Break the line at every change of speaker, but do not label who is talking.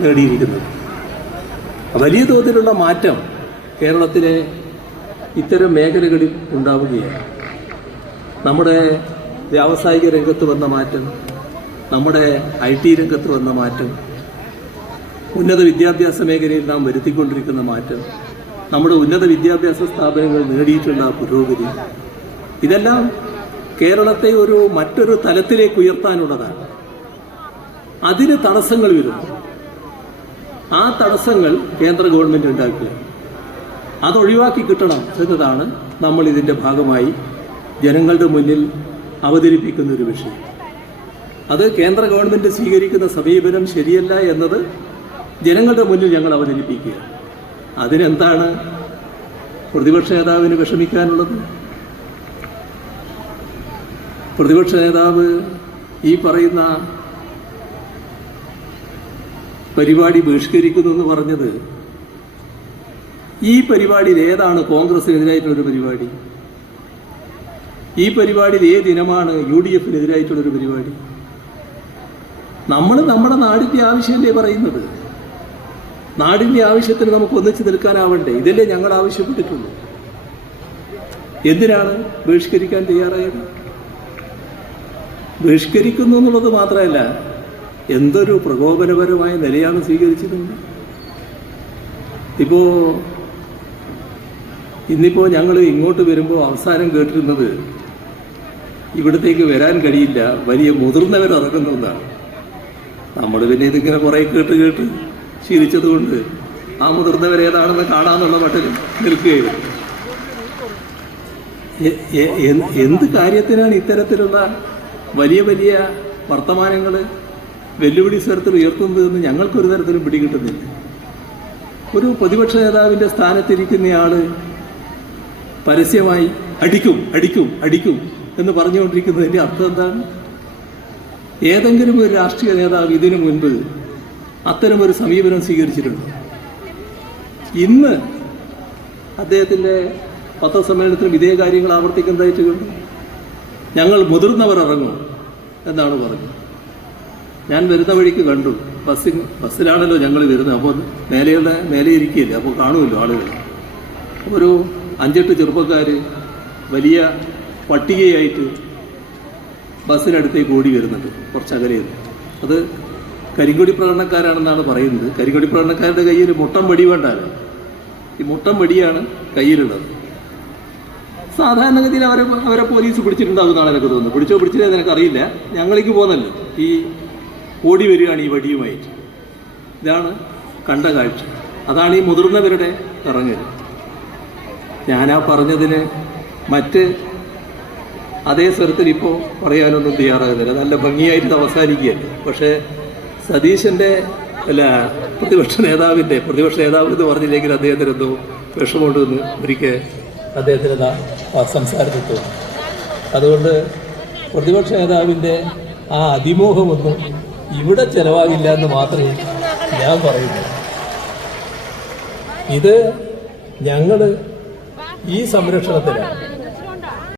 നേടിയിരിക്കുന്നത്. വലിയ തോതിലുള്ള മാറ്റം കേരളത്തിലെ ഇത്തരം മേഖലകളിൽ ഉണ്ടാവുകയാണ്. നമ്മുടെ വ്യാവസായിക രംഗത്ത് വന്ന മാറ്റം നമ്മുടെ ഐ ടി രംഗത്ത് വന്ന മാറ്റം ഉന്നത വിദ്യാഭ്യാസ മേഖലയിൽ നാം വരുത്തിക്കൊണ്ടിരിക്കുന്ന മാറ്റം നമ്മുടെ ഉന്നത വിദ്യാഭ്യാസ സ്ഥാപനങ്ങൾ നേടിയിട്ടുള്ള പുരോഗതി ഇതെല്ലാം കേരളത്തെ ഒരു മറ്റൊരു തലത്തിലേക്ക് ഉയർത്താനുള്ളതാണ്. അതിന് തടസ്സങ്ങൾ വരുന്നു. ആ തടസ്സങ്ങൾ കേന്ദ്ര ഗവൺമെന്റ് ഉണ്ടാക്കുക. അതൊഴിവാക്കി കിട്ടണം എന്നതാണ് നമ്മൾ ഇതിന്റെ ഭാഗമായി ജനങ്ങളുടെ മുന്നിൽ അവതരിപ്പിക്കുന്ന ഒരു വിഷയം. അത് കേന്ദ്ര ഗവൺമെന്റ് സ്വീകരിക്കുന്ന സമീപനം ശരിയല്ല എന്നത് ജനങ്ങളുടെ മുന്നിൽ ഞങ്ങൾ അവതരിപ്പിക്കുക. അതിനെന്താണ് പ്രതിപക്ഷ നേതാവിന് വിഷമിക്കാനുള്ളത്? പ്രതിപക്ഷ നേതാവ് ഈ പറയുന്ന പരിപാടി ബഹിഷ്കരിക്കുന്നു എന്ന് പറഞ്ഞത്? ഈ പരിപാടിയിൽ ഏതാണ് കോൺഗ്രസിനെതിരായിട്ടുള്ളൊരു പരിപാടി? ഈ പരിപാടിയിൽ ഏത് ഇനമാണ് യു ഡി എഫിനെതിരായിട്ടുള്ളൊരു പരിപാടി? നമ്മൾ നമ്മുടെ നാടിന്റെ ആവശ്യമല്ലേ പറയുന്നത്? നാടിന്റെ ആവശ്യത്തിന് നമുക്ക് ഒന്നിച്ച് നിൽക്കാനാവണ്ടേ? ഇതല്ലേ ഞങ്ങൾ ആവശ്യപ്പെട്ടിട്ടുള്ളൂ. എന്തിനാണ് ബഹിഷ്കരിക്കാൻ തയ്യാറായത്? ബഹിഷ്കരിക്കുന്നു എന്നുള്ളത് മാത്രമല്ല എന്തൊരു പ്രകോപനപരമായ നിലയാണ് സ്വീകരിച്ചിട്ടുണ്ട് ഇപ്പോ ഇന്നിപ്പോ ഞങ്ങൾ ഇങ്ങോട്ട് വരുമ്പോൾ അവസാനം കേട്ടിരുന്നത് ഇവിടത്തേക്ക് വരാൻ കഴിയില്ല വലിയ മുതിർന്നവർ ഒന്നാണ്. നമ്മൾ പിന്നെ ഇതിങ്ങനെ കുറെ കേട്ട് കേട്ട് ശീലിച്ചതുകൊണ്ട് ആ മുതിർന്നവർ ഏതാണെന്ന് കാണാന്നുള്ള മട്ടിൽ നിൽക്കുകയായിരുന്നു. എന്ത് കാര്യത്തിനാണ് ഇത്തരത്തിലുള്ള വലിയ വലിയ വർത്തമാനങ്ങൾ വെല്ലുവിളി സ്വരത്തിൽ ഉയർത്തുന്നതെന്ന് ഞങ്ങൾക്കൊരു തരത്തിലും പിടികിട്ടുന്നില്ല. ഒരു പ്രതിപക്ഷ നേതാവിന്റെ സ്ഥാനത്തിരിക്കുന്നയാൾ പരസ്യമായി അടിക്കും അടിക്കും അടിക്കും എന്ന് പറഞ്ഞുകൊണ്ടിരിക്കുന്നതിന്റെ അർത്ഥം എന്താണ്? ഏതെങ്കിലും ഒരു രാഷ്ട്രീയ നേതാവ് ഇതിനു മുൻപ് അത്തരമൊരു സമീപനം സ്വീകരിച്ചിട്ടുണ്ട്? ഇന്ന് അദ്ദേഹത്തിന്റെ പത്രസമ്മേളനത്തിലും ഇതേ കാര്യങ്ങൾ ആവർത്തിക്കുന്നതായിട്ട് കണ്ടു ഞങ്ങൾ മുതിർന്നവർ ഇറങ്ങും എന്നാണ് പറഞ്ഞത്. ഞാൻ വരുന്ന വഴിക്ക് കണ്ടു. ബസ്സിൽ ബസ്സിലാണല്ലോ ഞങ്ങൾ വരുന്നത്. അപ്പോൾ മേലെയുള്ള മേലെ ഇരിക്കുകയല്ലേ അപ്പോൾ കാണുമല്ലോ ആളുകൾ ഒരു അഞ്ചെട്ട് ചെറുപ്പക്കാർ വലിയ പട്ടികയായിട്ട് ബസ്സിനടുത്തേക്ക് ഓടി വരുന്നുണ്ട്. കുറച്ച് അകലെയിൽ അത് കരിങ്കൊടി പ്രകടനക്കാരാണെന്നാണ് പറയുന്നത്. കരിങ്കൊടി പ്രകടനക്കാരുടെ കയ്യിൽ മുട്ടം വടി വേണ്ടാലോ ഈ മുട്ടം വടിയാണ് കയ്യിലുള്ളത്. സാധാരണഗതിയിൽ അവരെ അവരെ പോലീസ് പിടിച്ചിട്ടുണ്ടാകുന്നതാണ് എനിക്ക് തോന്നുന്നത് പിടിച്ചോ പിടിച്ചില്ല എനിക്കറിയില്ല ഞങ്ങളേക്ക് പോകുന്നല്ലോ. ഈ ഓടി വരികയാണ് ഈ വടിയുമായിട്ട്. ഇതാണ് കണ്ട കാഴ്ച. അതാണ് ഈ മുതിർന്നവരുടെ ഇറങ്ങൽ ഞാനാ പറഞ്ഞതിന് മറ്റ് അതേ സ്വരത്തിൽ ഇപ്പോൾ പറയാനൊന്നും തയ്യാറാകുന്നില്ല. നല്ല ഭംഗിയായിട്ട് അവസാനിക്കുകയല്ല. പക്ഷേ സതീശന്റെ അല്ല പ്രതിപക്ഷ നേതാവിന്റെ പ്രതിപക്ഷ നേതാവ് എന്ന് പറഞ്ഞില്ലെങ്കിൽ അദ്ദേഹത്തിന് എന്തോ വിഷമമുണ്ടെന്ന് ഒരിക്കൽ അദ്ദേഹത്തിന് സംസാരത്തിൽ തോന്നി. അതുകൊണ്ട് പ്രതിപക്ഷ നേതാവിന്റെ ആ അതിമോഹമൊന്നും ഇവിടെ ചെലവാകില്ല എന്ന് മാത്രമേ ഞാൻ പറയുന്നു ഇത് ഞങ്ങൾ ഈ സംരക്ഷണത്തിലാണ്.